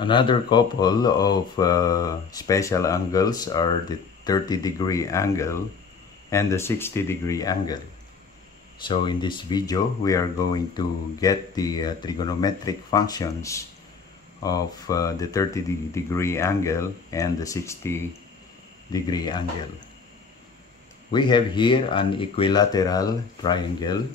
Another couple of special angles are the 30-degree angle and the 60-degree angle. So in this video, we are going to get the trigonometric functions of the 30-degree angle and the 60-degree angle. We have here an equilateral triangle.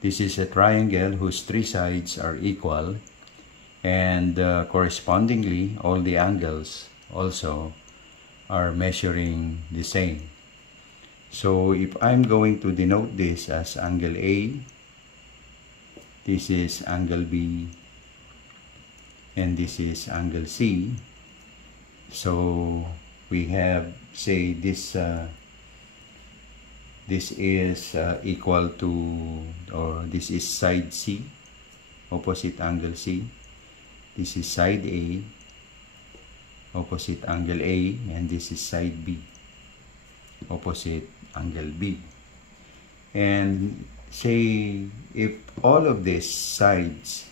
This is a triangle whose three sides are equal, and correspondingly all the angles also are measuring the same. So if I'm going to denote this as angle A, this is angle B, and this is angle C. So we have, say, this is equal to, or this is side C, opposite angle C. This is side A, opposite angle A, and this is side B, opposite angle B. And say if all of these sides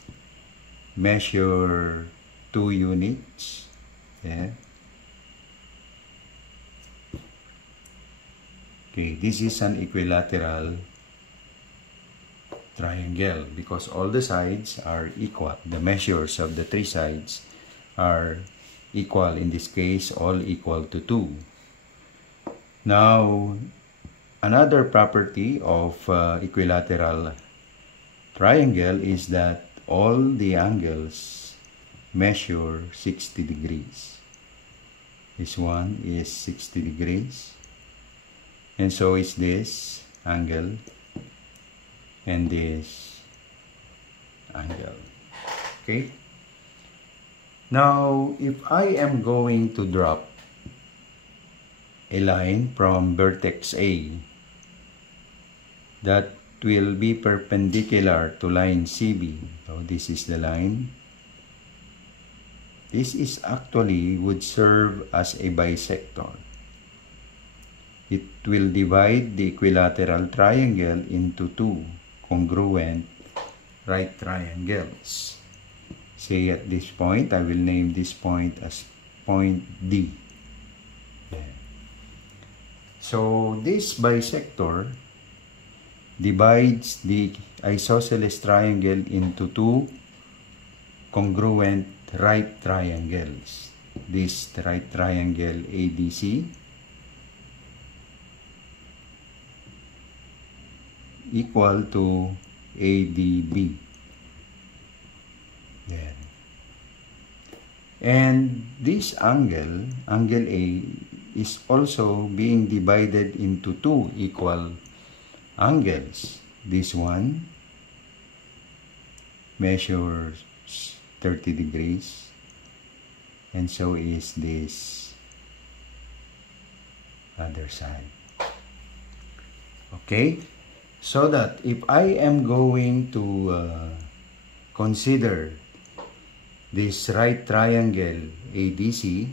measure 2 units, yeah. Okay, this is an equilateral triangle because all the sides are equal. The measures of the three sides are equal. In this case, all equal to 2. Now, another property of equilateral triangle is that all the angles measure 60 degrees. This one is 60 degrees, and so is this angle and this angle. Okay? Now, if I am going to drop a line from vertex A that will be perpendicular to line CB, so this is the line. This is actually would serve as a bisector. It will divide the equilateral triangle into 2 congruent right triangles. Say at this point, I will name this point as point D. Yeah. So this bisector divides the isosceles triangle into 2 congruent right triangles. This right triangle ABC equal to ADB. There. And this angle, angle A, is also being divided into 2 equal angles. This one measures 30 degrees, and so is this other side. Okay? So that if I am going to consider this right triangle ABC,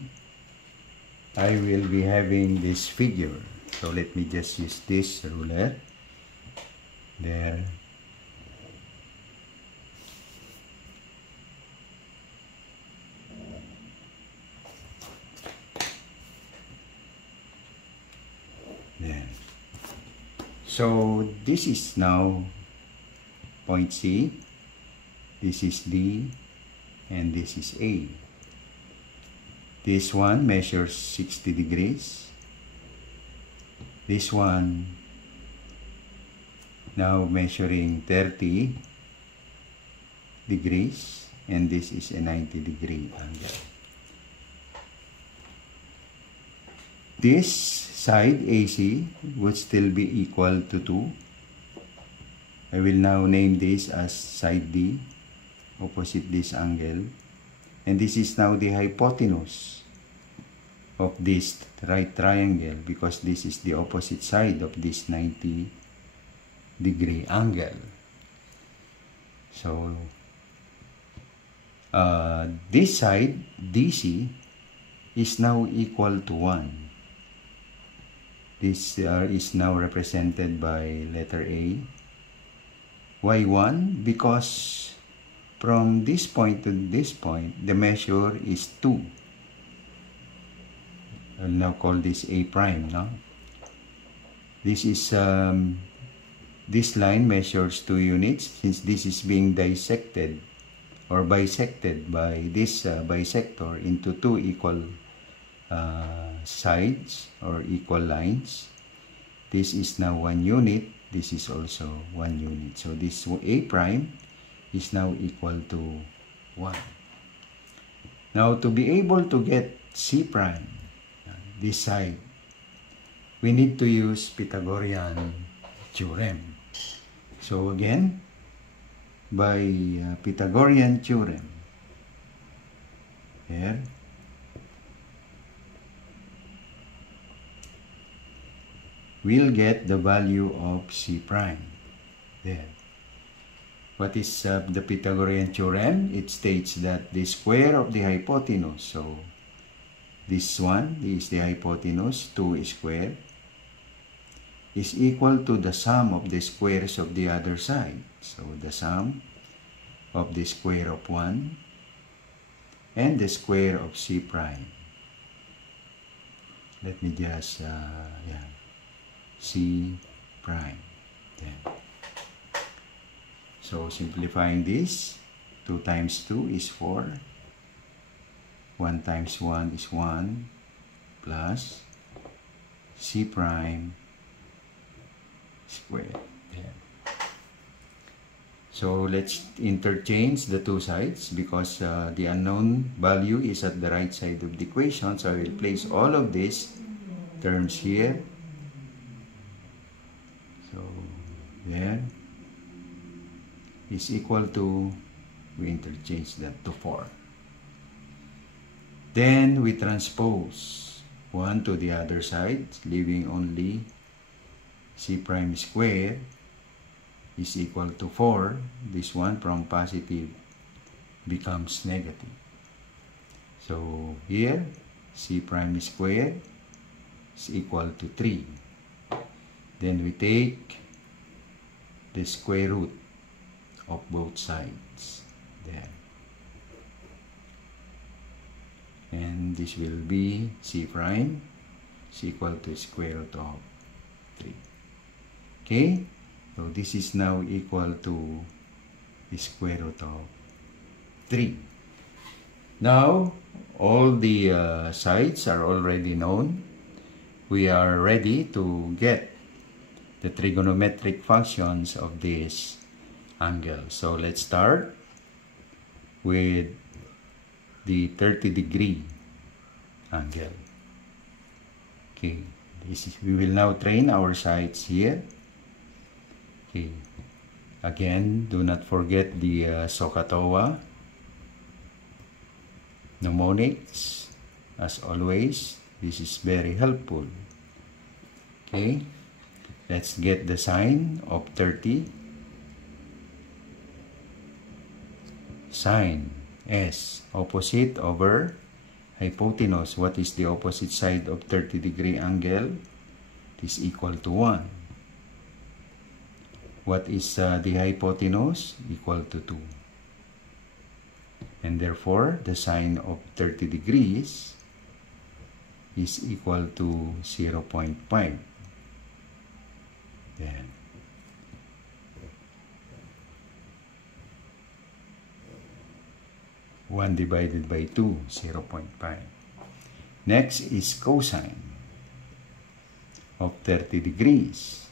I will be having this figure. So let me just use this ruler. There. There. So this is now point C, this is D, and this is A. This one measures 60 degrees. This one now measuring 30 degrees, and this is a 90-degree angle. This side AC would still be equal to 2. I will now name this as side D, opposite this angle. And this is now the hypotenuse of this right triangle because this is the opposite side of this 90-degree angle. So, this side, DC, is now equal to 1. This is now represented by letter A. Why 1? Because from this point to this point, the measure is 2. I'll now call this A prime, no? This is, this line measures 2 units since this is being dissected or bisected by this bisector into 2 equal sides or equal lines. This is now 1 unit. This is also 1 unit. So this A prime is now equal to 1. Now to be able to get C prime, this side, we need to use Pythagorean theorem. So again, by Pythagorean theorem, here, we'll get the value of C prime. There. What is the Pythagorean theorem? It states that the square of the hypotenuse, so this one is the hypotenuse, 2 squared, is equal to the sum of the squares of the other side. So the sum of the square of 1 and the square of C prime. Let me just, C prime. Then. So simplifying this, 2 times 2 is 4. 1 times 1 is 1 plus C prime squared. There. So let's interchange the two sides because the unknown value is at the right side of the equation. So I will place all of these terms here. So there is equal to, we interchange that to 4. Then we transpose 1 to the other side, leaving only C prime squared is equal to 4. This one from positive becomes negative. So here, C prime squared is equal to 3. Then we take the square root of both sides. There. And this will be C prime is equal to square root of 3. Okay? So this is now equal to the square root of 3. Now, all the sides are already known. We are ready to get the trigonometric functions of this angle. So let's start with the 30-degree angle. Okay, we will now train our sides here. Okay, again, do not forget the SOHCAHTOA mnemonics. As always, this is very helpful. Okay, let's get the sign of 30. Sine S, opposite over hypotenuse. What is the opposite side of 30-degree angle? It is equal to 1. What is the hypotenuse? Equal to 2. And therefore, the sine of 30 degrees is equal to 0.5. Then, one divided by 2, 0.5. Next is cosine of 30 degrees.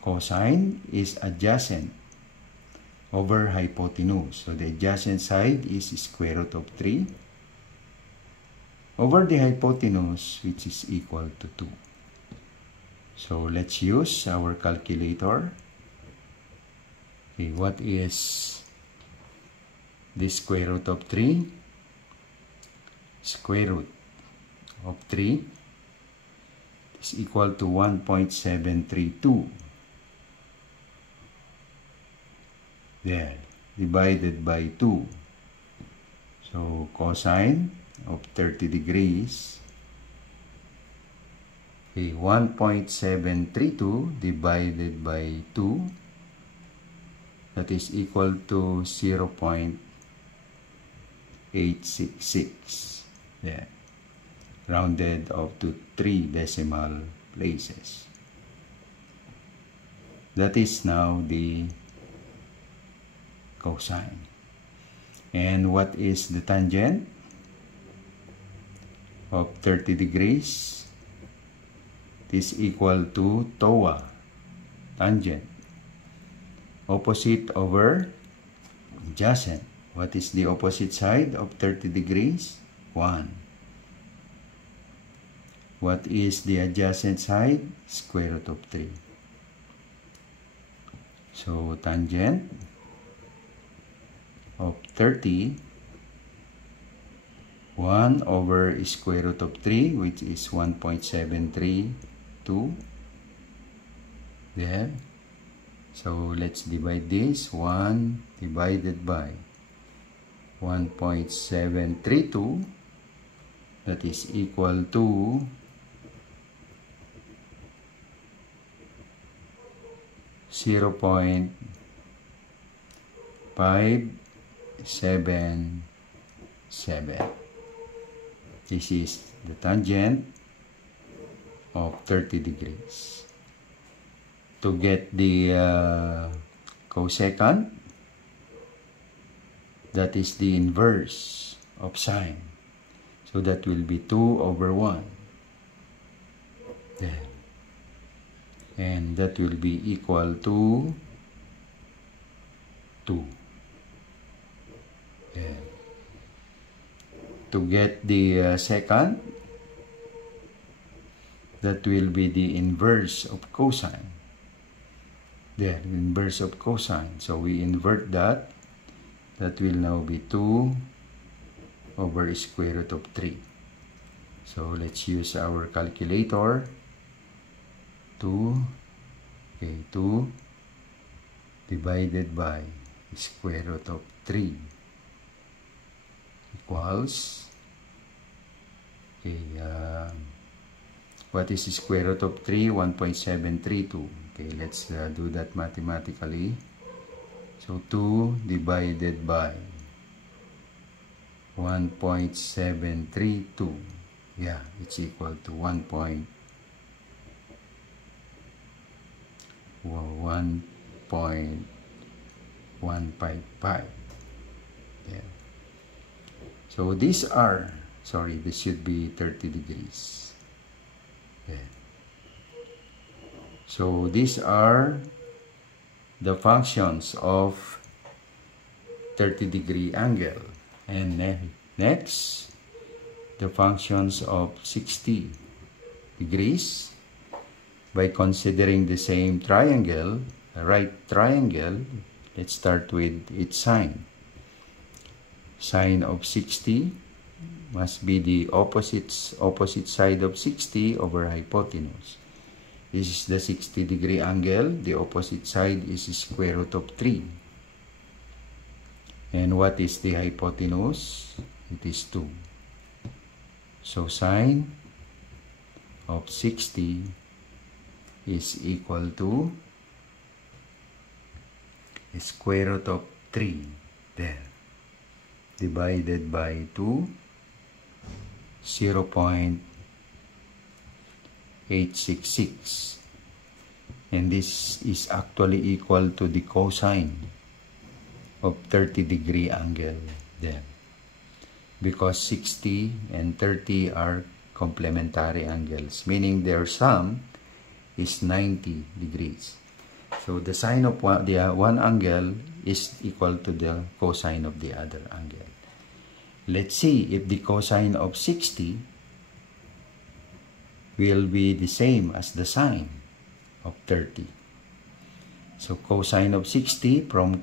Cosine is adjacent over hypotenuse. So the adjacent side is square root of 3 over the hypotenuse, which is equal to 2. So let's use our calculator. Okay, what is the square root of 3? Square root of 3 is equal to 1.732. There, divided by 2. So cosine of 30 degrees, okay, 1.732 divided by 2 that is equal to 0.866. There. Rounded off to 3 decimal places. That is now the cosine. And what is the tangent of 30 degrees? It is equal to TOA, tangent. Opposite over adjacent. What is the opposite side of 30 degrees? 1. What is the adjacent side? Square root of 3. So, tangent of 30, 1 over square root of 3, which is 1.732. There. So, let's divide this. 1 divided by 1.732, that is equal to 0.577. This is the tangent of 30 degrees. To get the cosecant, that is the inverse of sine. So that will be 2 over 1. There. And that will be equal to 2. There. To get the secant, that will be the inverse of cosine. There, inverse of cosine. So we invert that. That will now be 2 over square root of 3. So let's use our calculator. 2 divided by square root of 3 equals, what is square root of 3? 1.732. Okay, let's do that mathematically. So 2 divided by 1.732. Yeah, it's equal to 1.155. Yeah. So these are, sorry, this should be 30 degrees. Yeah. So these are the functions of 30-degree angle. And next, the functions of 60 degrees. By considering the same triangle, a right triangle, let's start with its sine. Sine of 60 must be the opposite side of 60 over hypotenuse. This is the 60-degree angle. The opposite side is square root of 3. And what is the hypotenuse? It is 2. So sine of 60 is equal to square root of 3 there, divided by 2, 0.866, and this is actually equal to the cosine of 30-degree angle there, because 60 and 30 are complementary angles, meaning their sum is 90 degrees. So the sine of one angle is equal to the cosine of the other angle. Let's see if the cosine of 60 will be the same as the sine of 30. So cosine of 60 from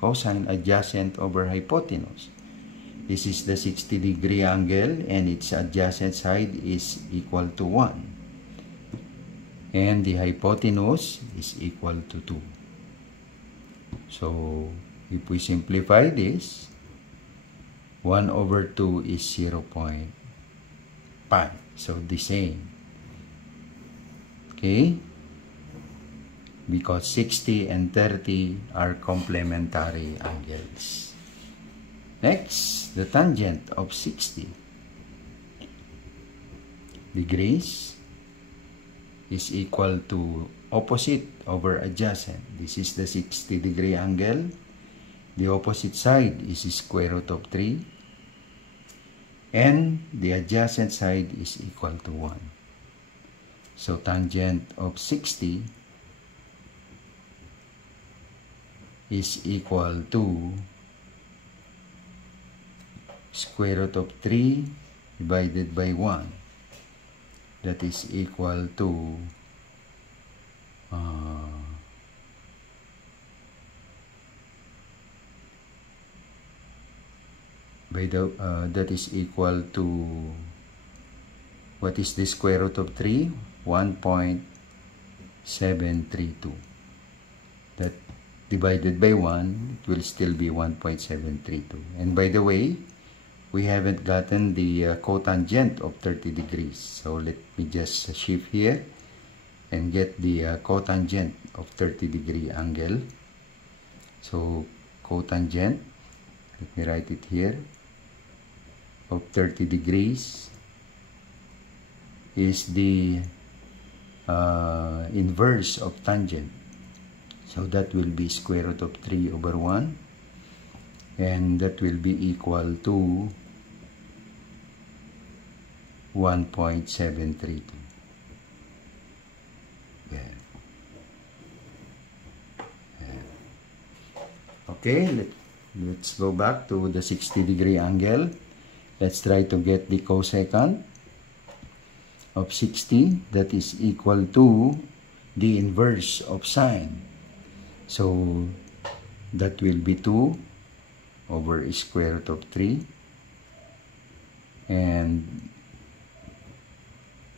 cosine adjacent over hypotenuse. This is the 60-degree angle and its adjacent side is equal to 1. And the hypotenuse is equal to 2. So, if we simplify this, 1 over 2 is 0.5. So, the same. Okay? because 60 and 30 are complementary angles. Next, the tangent of 60 degrees is equal to opposite over adjacent. This is the 60-degree angle. The opposite side is square root of 3. And the adjacent side is equal to 1. So tangent of 60 is equal to square root of 3 divided by 1. That is equal to that is equal to, what is the square root of 3? 1.732. That divided by 1, it will still be 1.732. And by the way, we haven't gotten the cotangent of 30 degrees. So let me just shift here and get the cotangent of 30-degree angle. So cotangent, let me write it here, of 30 degrees is the inverse of tangent. So that will be square root of 3 over 1. And that will be equal to 1.732. Okay, let's go back to the 60-degree angle. Let's try to get the cosecant of 60. That is equal to the inverse of sine. So that will be 2 over square root of 3. And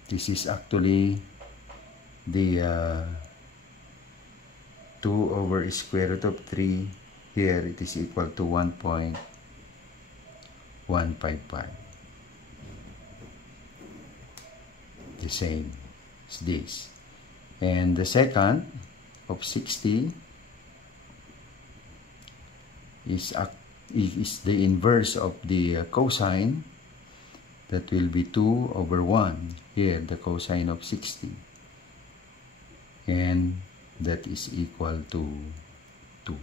this is actually the 2 over square root of 3. Here it is equal to 1.155. The same as this. And the second of 60 is the inverse of the cosine. That will be 2 over 1. Here, the cosine of 60. And that is equal to 2.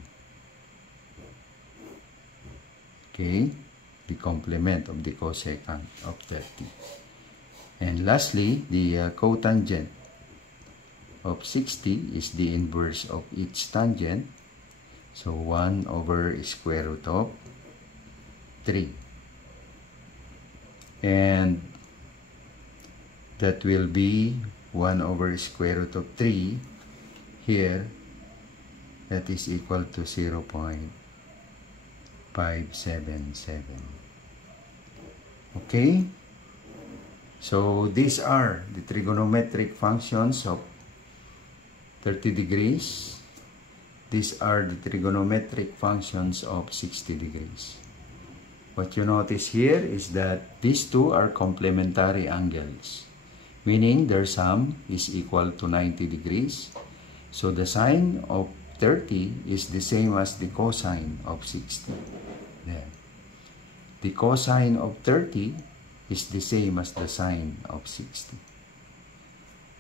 Okay, the complement of the cosecant of 30. And lastly, the cotangent of 60 is the inverse of each tangent. So 1 over square root of 3. And that will be 1 over square root of 3 here. That is equal to 0.577. Okay, so these are the trigonometric functions of 30 degrees. These are the trigonometric functions of 60 degrees. What you notice here is that these two are complementary angles, meaning their sum is equal to 90 degrees. So the sine of 30 is the same as the cosine of 60. There. The cosine of 30 is the same as the sine of 60.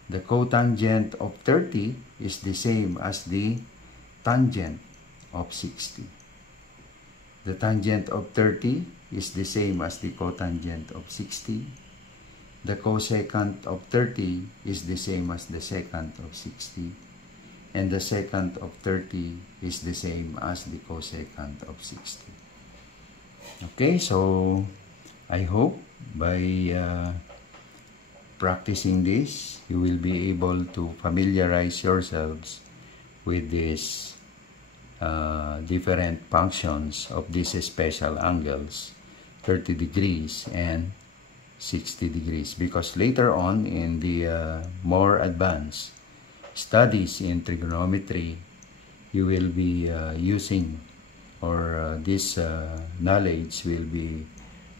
The cotangent of 30 is the same as the tangent of 60. The tangent of 30 is the same as the cotangent of 60. The cosecant of 30 is the same as the secant of 60. And the secant of 30 is the same as the cosecant of 60. Okay, so I hope by practicing this, you will be able to familiarize yourselves with these different functions of these special angles, 30 degrees and 60 degrees. Because later on in the more advanced studies in trigonometry, you will be using, or this knowledge will be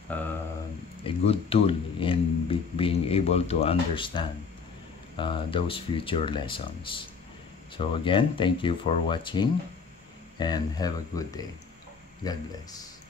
a good tool in being able to understand those future lessons. So again, thank you for watching and have a good day. God bless.